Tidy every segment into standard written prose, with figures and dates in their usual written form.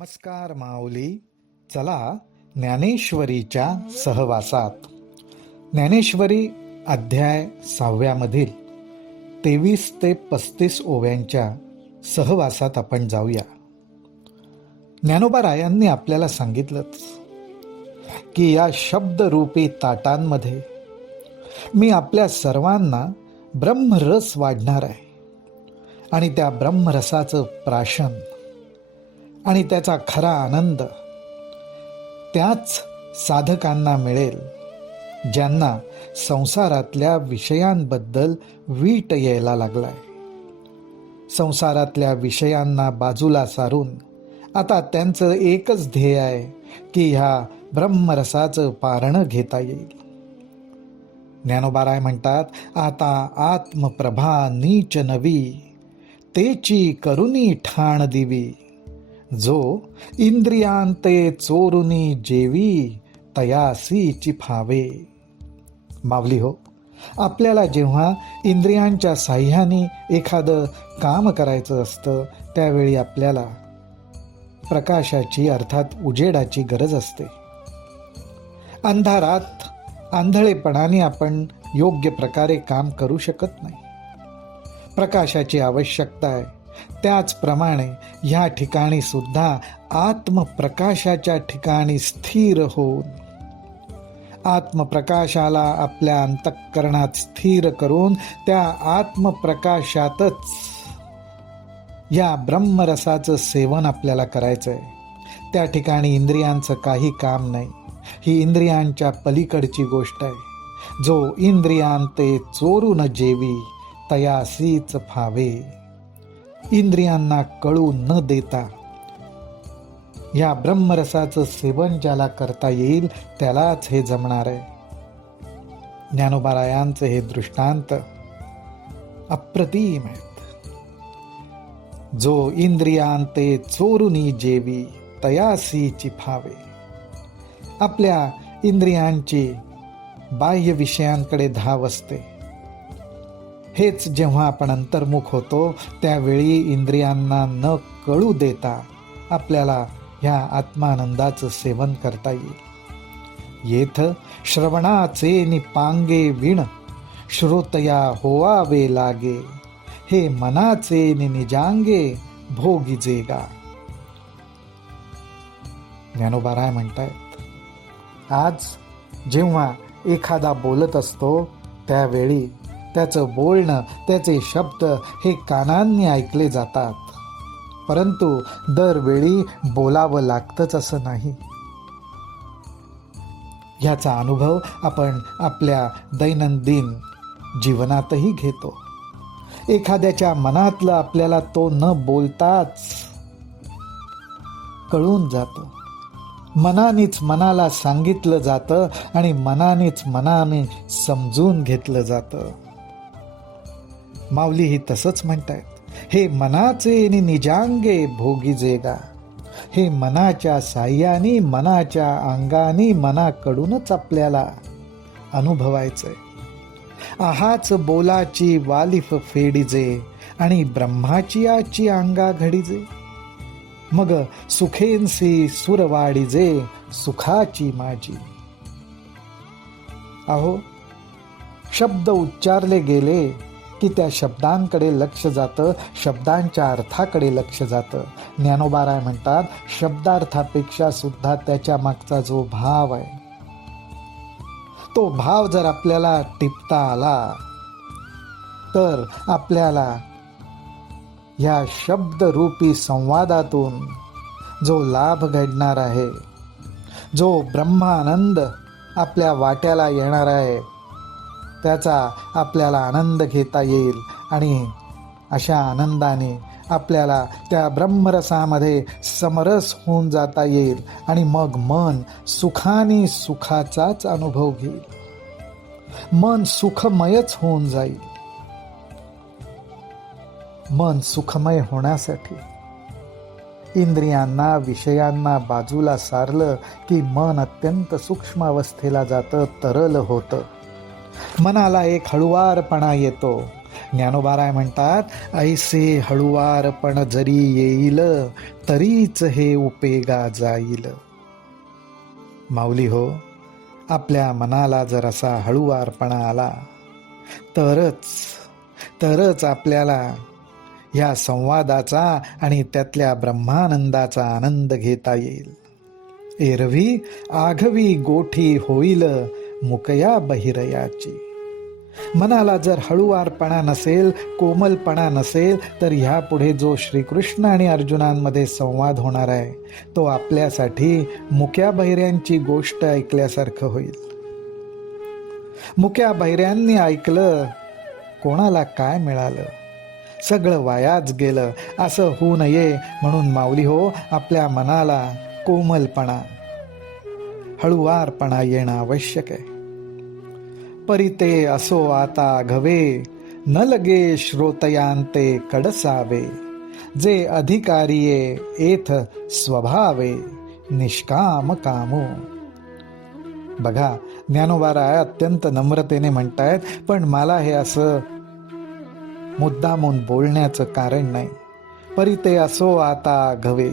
नमस्कार माऊली. चला ज्ञानेश्वरीच्या सहवासात ज्ञानेश्वरी अध्याय 6 मधील 23 ते 35 ओव्यांच्या सहवासात आपण जाऊया. ज्ञानोबा रायांनी आपल्याला सांगितलंच की या शब्दरूपी ताटांमध्ये मी आपल्या सर्वांना ब्रह्मरस वाढणार आहे आणि त्या ब्रह्मरसाचं प्राशन आणि त्याचा खरा आनंद त्याच साधकांना मिळेल ज्यांना संसारातल्या विषयांबद्दल वीट यायला लागलाय. संसारातल्या विषयांना बाजूला सारून आता त्यांचं एकच ध्येय आहे की ह्या ब्रह्मरसाचं पारणं घेता येईल. ज्ञानोबा राय म्हणतात, आता आत्मप्रभा नीच नवी तेची करुनी ठाण दिवी, जो इंद्रियांते चोरुनी जेवी तयासीची फावे. माऊली हो, आपल्याला जेव्हा इंद्रियांच्या साह्याने एखादं काम करायचं असतं त्यावेळी आपल्याला प्रकाशाची अर्थात उजेडाची गरज असते. अंधारात आंधळेपणाने आपण योग्य प्रकारे काम करू शकत नाही. प्रकाशाची आवश्यकता आहे. त्याचप्रमाणे ह्या ठिकाणी सुद्धा आत्मप्रकाशाच्या ठिकाणी स्थिर होऊन आत्मप्रकाशाला आपल्या अंतःकरणात स्थिर करून त्या आत्मप्रकाशातच या ब्रह्मरसाचं सेवन आपल्याला करायचं आहे. त्या ठिकाणी इंद्रियांचं काही काम नाही. ही इंद्रियांच्या पलीकडची गोष्ट आहे. जो इंद्रियांते चोरून जेवी तयासीच फावे. इंद्रियांना कळू न देता या ब्रह्मरसाचं सेवन ज्याला करता येईल त्यालाच हे जमणार आहे. ज्ञानोबा रायांचे हे दृष्टांत अप्रतिम आहेत. जो इंद्रियांते चोरुनी जेवी तयासीची फावे. आपल्या इंद्रियांची बाह्य विषयांकडे धाव असते. हेच जेव्हा आपण अंतर्मुख होतो त्यावेळी इंद्रियांना न कळू देता आपल्याला ह्या आत्मानंदाचं सेवन करता येईल. येथ श्रवणाचे निपांगे विण श्रोतया होवावे लागे, हे मनाचे निजांगे भोगीजेगा. ज्ञानोबा राय म्हणतायत, आज जेव्हा एखादा बोलत असतो त्यावेळी त्याचं बोलणं, त्याचे शब्द हे कानांनी ऐकले जातात, परंतु दरवेळी बोलावं लागतंच असं नाही. ह्याचा अनुभव आपण आपल्या दैनंदिन जीवनातही घेतो. एखाद्याच्या मनातलं आपल्याला तो न बोलताच कळून जातं. मनानेच मनाला सांगितलं जातं आणि मनानेच मनाने समजून घेतलं जातं. माऊली ही तसंच म्हणतायत, हे मनाचे निजांगे भोगीजेगा. हे मनाच्या साह्याने मनाच्या अंगाने मनाकडूनच आपल्याला अनुभवायचंय. आहाच बोलाची वालिफ फेडीजे आणि ब्रह्माची आची अंगा घडीजे. मग सुखेंसी सुरवाडीजे सुखाची माझी. अहो, शब्द उच्चारले गेले की त्या शब्दांकडे लक्ष जातं, शब्दांच्या अर्थाकडे लक्ष जातं. ज्ञानोबा राय म्हणतात, शब्दार्थापेक्षा सुद्धा त्याच्या मागचा जो भाव आहे तो भाव जर आपल्याला टिपता आला तर आपल्याला या शब्दरूपी संवादातून जो लाभ घडणार आहे, जो ब्रह्मानंद आपल्या वाट्याला येणार आहे, त्याचा आपल्याला आनंद घेता येईल आणि अशा आनंदाने आपल्याला त्या ब्रह्मरसामध्ये समरस होऊन जाता येईल आणि मग मन सुखाने सुखाचाच अनुभव घेईल. मन सुखमयच होऊन जाईल. मन सुखमय होण्यासाठी इंद्रियांना विषयांना बाजूला सारलं की मन अत्यंत सूक्ष्म अवस्थेला जातं, तरल होतं. मनाला एक हळुवारपणा येतो. ज्ञानोबाराय म्हणतात, ऐसे हळुवारपण जरी येईल तरीच हे उपेगा जाईल. माऊली हो, आपल्या मनाला जर असा हळुवारपणा आला तरच आपल्याला या संवादाचा आणि त्यातल्या ब्रह्मानंदाचा आनंद घेता येईल. एरवी आघवी गोठी होईल मुकया बहिरयाची. मनाला जर हळुवारपणा नसेल, कोमलपणा नसेल, तर ह्यापुढे जो श्रीकृष्ण आणि अर्जुनांमध्ये संवाद होणार आहे तो आपल्यासाठी मुक्या बहिऱ्यांची गोष्ट ऐकल्यासारखं होईल. मुक्या बहिऱ्यांनी ऐकलं, कोणाला काय मिळालं? सगळं वायाच गेलं. असं होऊ नये म्हणून माऊली हो, आपल्या मनाला कोमलपणा, हळुवारपणा येणं आवश्यक आहे. परिते असो आता घवे, न लगे श्रोतयांते कडसावे. जे अधिकारिये एथ स्वभावे, निष्काम कामो. बघा, ज्ञानोबाराय अत्यंत नम्रतेने म्हणतायत, पण मला हे असं मुद्दामून बोलण्याचं कारण नाही. परिते असो आता घवे,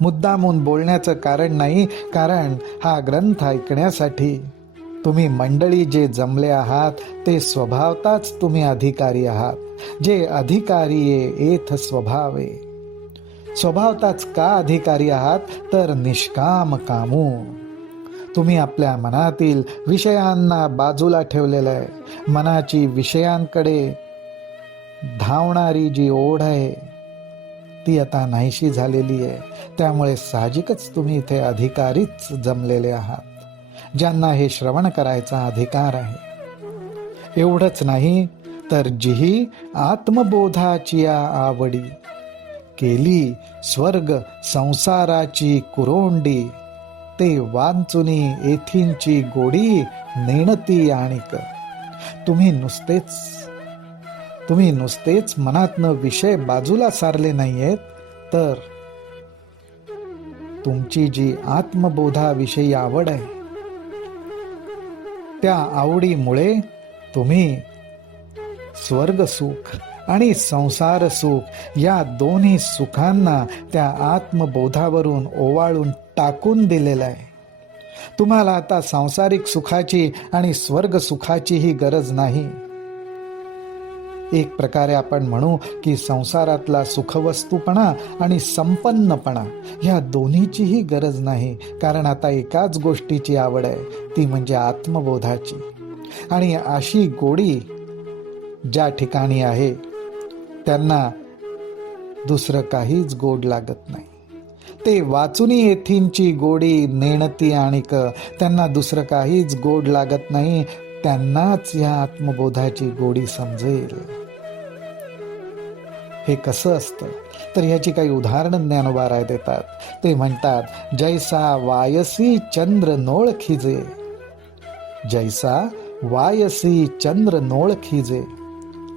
मुद्दामून बोलण्याचं कारण नाही, कारण हा ग्रंथ ऐकण्यासाठी तुम्ही मंडळी जे जमले आहात ते स्वभावताच तुम्ही अधिकारी आहात. जे अधिकारी एथ स्वभावे, स्वभावताच का अधिकारी आहात? तर निष्काम कामू. तुम्ही आपल्या मनातील विषयांना बाजूला ठेवलेलं आहे. मनाची विषयांकडे धावणारी जी ओढ आहे ती आता नाहीशी झालेली आहे. त्यामुळे साहजिकच तुम्ही इथे अधिकारीच जमलेले आहात, ज्यांना हे श्रवण करायचा अधिकार आहे. एवढंच नाही तर जिही आत्मबोधाची आवडी, केली स्वर्ग संसाराची कुरोंडी, ते वांचुनी येथींची गोडी, नेणती आणिक. तुम्ही नुसतेच मनातनं विषय बाजूला सारले नाहीयेत, तर तुमची जी आत्मबोधाविषयी आवड आहे त्या आवडीमुळे तुम्ही स्वर्ग सुख आणि संसार सुख या दोन्ही सुखांना त्या आत्मबोधावरून ओवाळून टाकून दिलेलं आहे. तुम्हाला आता सांसारिक सुखाची आणि स्वर्ग सुखाचीही गरज नाही. एक प्रकारे आपण म्हणू की संसारातला सुखवस्तूपणा आणि संपन्नपणा ह्या दोन्हीचीही गरज नाही, कारण आता एकाच गोष्टीची आवड आहे, ती म्हणजे आत्मबोधाची. आणि अशी गोडी ज्या ठिकाणी आहे त्यांना दुसरं काहीच गोड लागत नाही. ते वाचुनी येथींची गोडी, नेणती आणिक. त्यांना दुसरं काहीच गोड लागत नाही. त्यांनाच या आत्मबोधाची गोडी समजेल. हे कसं असतं तर ह्याची काही उदाहरणं ज्ञानोबाराय देतात. ते म्हणतात, जैसा वायसी चंद्र नोळखिजे, जैसा वायसी चंद्र नोळखिजे.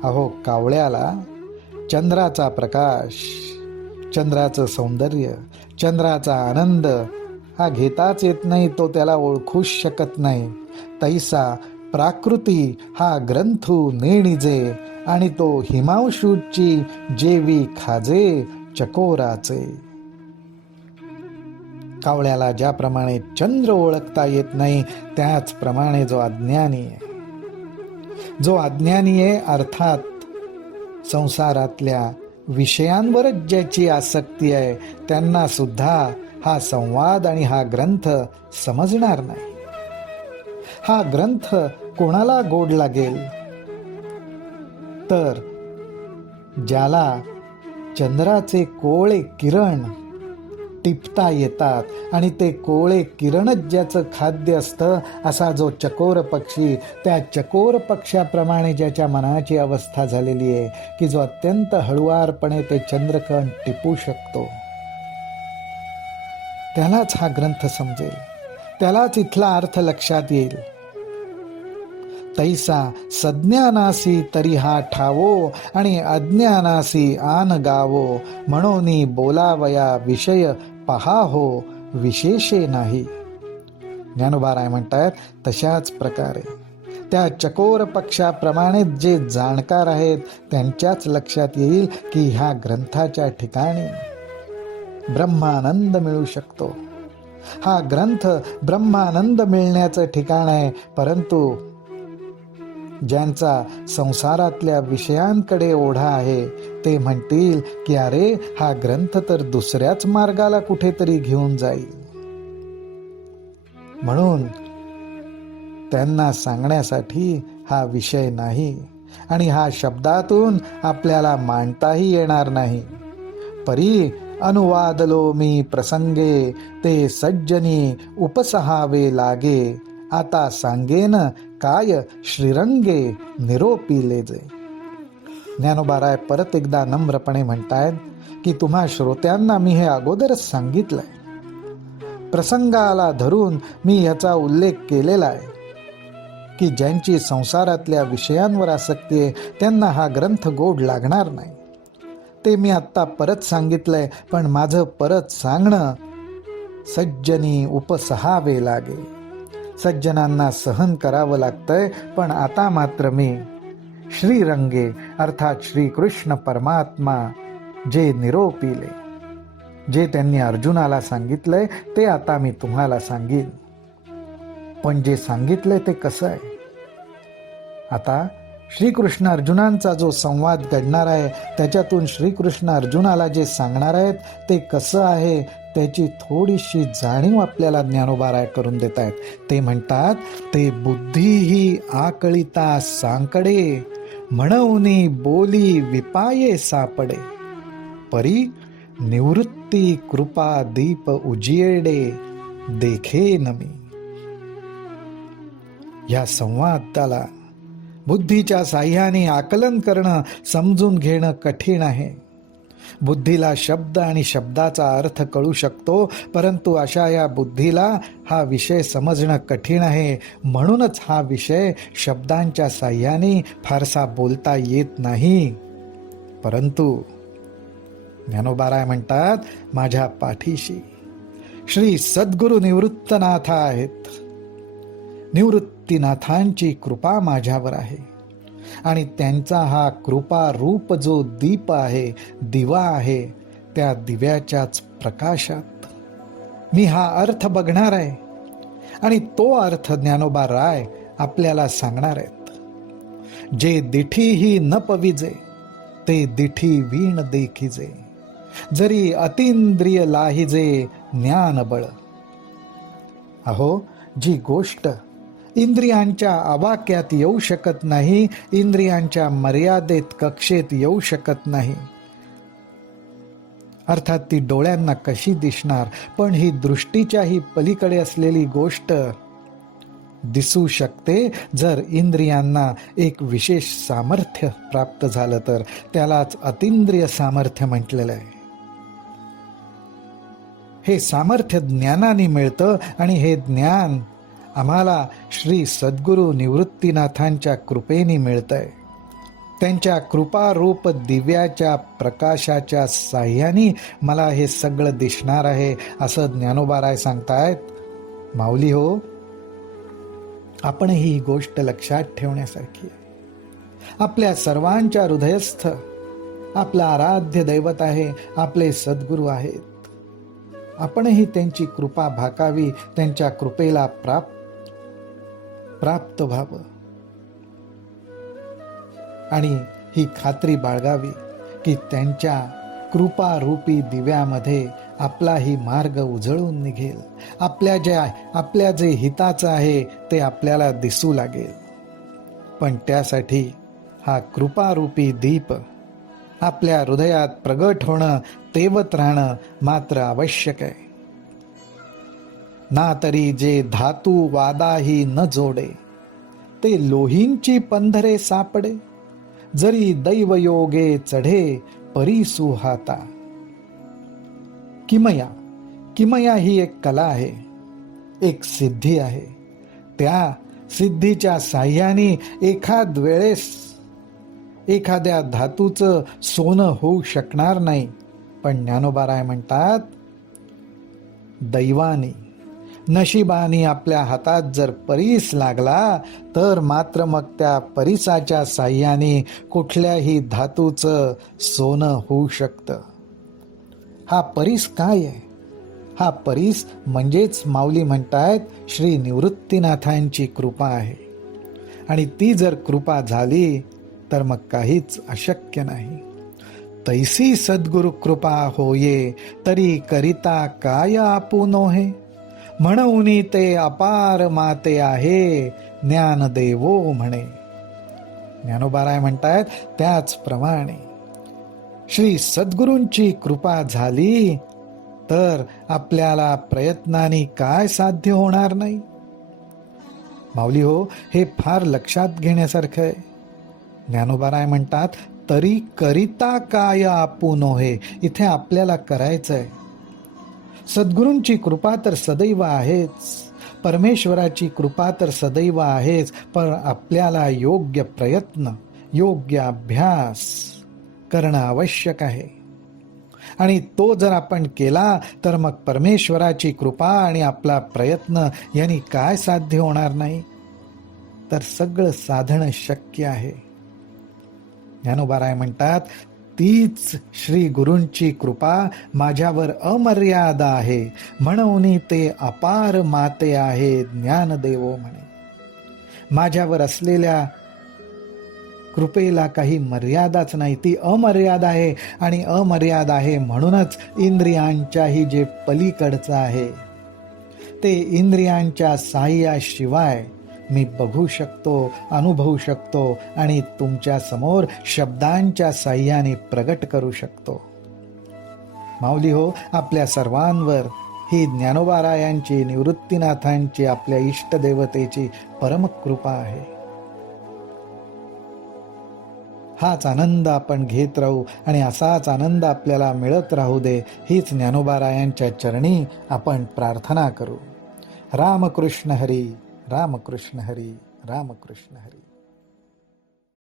अहो, कावळ्याला चंद्राचा प्रकाश, चंद्राचं सौंदर्य, चंद्राचा आनंद हा घेताच येत नाही, तो त्याला ओळखूच शकत नाही. तैसा प्राकृती हा ग्रंथू नेणिजे, आणि तो हिमांशूची जेवी खाजे चकोराचे. कावळ्याला ज्याप्रमाणे चंद्र ओळखता येत नाही, त्याचप्रमाणे जो अज्ञानी आहे अर्थात संसारातल्या विषयांवरच ज्याची आसक्ती आहे, त्यांना सुद्धा हा संवाद आणि हा ग्रंथ समजणार नाही. हा ग्रंथ कोणाला गोड लागेल? तर ज्याला चंद्राचे कोवळे किरण टिपता येतात आणि ते कोवळे किरणच ज्याचं खाद्य असतं, असा जो चकोर पक्षी, त्या चकोर पक्षाप्रमाणे ज्याच्या मनाची अवस्था झालेली आहे की जो अत्यंत हळुवारपणे ते चंद्रकण टिपू शकतो, त्यालाच हा ग्रंथ समजेल, त्यालाच इथला अर्थ लक्षात येईल. तैसा सज्ञानासी तरी हा ठावो, आणि अज्ञानासी आन गावो. म्हणोनी बोलावया विषय पहा हो, विशेषे नाही. ज्ञानोबाराय म्हणतात, तशाच प्रकारे त्या चकोर पक्षाप्रमाणे जे जाणकार आहेत त्यांच्याच लक्षात येईल की ह्या ग्रंथाच्या ठिकाणी ब्रह्मानंद मिळू शकतो. हा ग्रंथ ब्रह्मानंद मिळण्याचं ठिकाण आहे. परंतु ज्यांचा संसारातल्या विषयांकडे ओढा आहे ते म्हणतील की अरे हा ग्रंथ तर दुसऱ्याच मार्गाला कुठेतरी घेऊन जाईल. म्हणून त्यांना सांगण्यासाठी हा विषय नाही आणि हा शब्दातून आपल्याला मांडताही येणार नाही. परी अनुवादलो मी प्रसंगे ते सज्जनी उपसहावे लागे. आता सांगेन काय श्रीरंगे निरोपिले जे. ज्ञानोबाराय परत एकदा नम्रपणे म्हणतायत की तुम्हा श्रोत्यांना मी हे अगोदरच सांगितलंय. प्रसंगाला धरून मी याचा उल्लेख केलेला आहे की ज्यांची संसारातल्या विषयांवर आसक्ती आहे त्यांना हा ग्रंथ गोड लागणार नाही. ते मी आत्ता परत सांगितलंय, पण माझं परत सांगणं सज्जनी उपसहावे लागे. सज्जनांना सहन करावं लागतंय. पण आता मात्र मी श्रीरंगे अर्थात श्रीकृष्ण परमात्मा जे निरोपिले, जे त्यांनी अर्जुनाला सांगितलंय ते आता मी तुम्हाला सांगेन. पण जे सांगितलंय ते कसं आहे? आता श्रीकृष्ण अर्जुनांचा जो संवाद घडणार आहे त्याच्यातून श्रीकृष्ण अर्जुनाला जे सांगणार आहेत ते कसं आहे त्याची थोडीशी जाणीव आपल्याला ज्ञानोबाराय करून देत आहेत. ते म्हणतात, ते बुद्धी ही आकळिता सांकडे, म्हणवनी बोली विपाये सापडे. परी निवृत्ती कृपा दीप उजियेडे, देखे नमी. या संवादाला बुद्धीच्या साह्याने आकलन करणं, समजून घेणं कठीण आहे. बुद्धीला शब्द आणि शब्दाचा अर्थ कळू शकतो, परंतु अशा या बुद्धीला हा विषय समजणं कठीण आहे. म्हणूनच हा विषय शब्दांच्या साह्याने फारसा बोलता येत नाही. परंतु ज्ञानोबाराय म्हणतात, माझ्या पाठीशी श्री सद्गुरु निवृत्तनाथ आहेत. निवृत्तीनाथांची कृपा माझ्यावर आहे आणि त्यांचा हा कृपा रूप जो दीप आहे, दिवा आहे, त्या दिव्याच्याच प्रकाशात मी हा अर्थ बघणार आहे आणि तो अर्थ ज्ञानोबा राय आपल्याला सांगणार आहेत. जे दिठीही न पविजे ते दिठी वीण देखिजे, जरी अतींद्रिय लाहिजे ज्ञानबळ. अहो, जी गोष्ट इंद्रियांच्या आवाक्यात येऊ शकत नाही, इंद्रियांच्या मर्यादेत कक्षेत येऊ शकत नाही, अर्थात ती डोळ्यांना कशी दिसणार, पण ही दृष्टीच्याही पलीकडे असलेली गोष्ट दिसू शकते जर इंद्रियांना एक विशेष सामर्थ्य प्राप्त झालं तर. त्यालाच अतींद्रिय सामर्थ्य म्हटलेलं आहे. हे सामर्थ्य ज्ञानाने मिळतं आणि हे ज्ञान आम्हाला श्री सद्गुरु निवृत्तीनाथांच्या कृपेने मिळतंय. त्यांच्या कृपारूप दिव्याच्या प्रकाशाच्या साह्याने मला हे सगळं दिसणार आहे असं ज्ञानोबाराय सांगतायत. माऊली हो, आपणही ही गोष्ट लक्षात ठेवण्यासारखी आहे. आपल्या सर्वांच्या हृदयस्थ आपलं आराध्य दैवत आहे, आपले सद्गुरू आहेत. आपणही त्यांची कृपा भाकावी, त्यांच्या कृपेला प्राप्त व्हावं आणि ही खात्री बाळगावी की त्यांच्या कृपारूपी दिव्यामध्ये आपलाही मार्ग उजळून निघेल. आपल्या जे हिताचं आहे ते आपल्याला दिसू लागेल. पण त्यासाठी हा कृपारूपी दीप आपल्या हृदयात प्रगट होणं, तेवत राहणं मात्र आवश्यक आहे. ना तरी जे धातू वादाही न जोडे, ते लोहींची पंधरे सापडे, जरी दैवयोगे चढे परी सुहाता. किमया ही एक कला आहे, एक सिद्धी आहे. त्या सिद्धीच्या साह्याने एखाद वेळेस एखाद्या धातूचं सोनं होऊ शकणार नाही, पण ज्ञानोबाराय म्हणतात दैवाने नशिबाने आपल्या हातात जर परीस लागला तर मात्र मग त्या परीसाच्या साह्याने कुठल्याही धातूचं सोनं होऊ शकतं. हा परीस काय आहे? हा परीस म्हणजेच माऊली म्हणतायत श्री निवृत्तीनाथांची कृपा आहे. आणि ती जर कृपा झाली तर मग काहीच अशक्य नाही. तैसी सद्गुरु कृपा होये तरी करिता काय आपुनोहे, म्हणून ते अपार माते आहे ज्ञान देवो म्हणे. ज्ञानोबाराय म्हणतायत त्याचप्रमाणे श्री सद्गुरूंची कृपा झाली तर आपल्याला प्रयत्नाने काय साध्य होणार नाही. माऊली हो, हे फार लक्षात घेण्यासारखं आहे. ज्ञानोबाराय म्हणतात तरी करिता काय आपुनोहे, इथे आपल्याला करायचं आहे. सद्गुरूंची कृपा तर सदैव आहेच, परमेश्वराची कृपा तर सदैव आहेच, पण आपल्याला योग्य प्रयत्न, योग्य अभ्यास करणं आवश्यक आहे. आणि तो जर आपण केला तर मग परमेश्वराची कृपा आणि आपला प्रयत्न यांनी काय साध्य होणार नाही, तर सगळं साधणं शक्य आहे. ज्ञानोबाराय म्हणतात तीच श्री गुरूंची कृपा माझ्यावर अमर्याद आहे, म्हणून ते अपार माते आहे ज्ञानदेवो म्हणे. माझ्यावर असलेल्या कृपेला काही मर्यादाच नाही, ती अमर्याद आहे. आणि अमर्याद आहे म्हणूनच इंद्रियांच्याही जे पलीकडचं आहे ते इंद्रियांच्या साह्याशिवाय मी बघू शकतो, अनुभवू शकतो आणि तुमच्या समोर शब्दांच्या साह्याने प्रगट करू शकतो. माऊली हो, आपल्या सर्वांवर ही ज्ञानोबारायांची, निवृत्तीनाथांची, आपल्या इष्टदेवतेची परमकृपा आहे. हाच आनंद आपण घेत राहू आणि असाच आनंद आपल्याला मिळत राहू दे, हीच ज्ञानोबारायांच्या चरणी आपण प्रार्थना करू. रामकृष्ण हरी, रामकृष्ण हरी, रामकृष्ण हरी.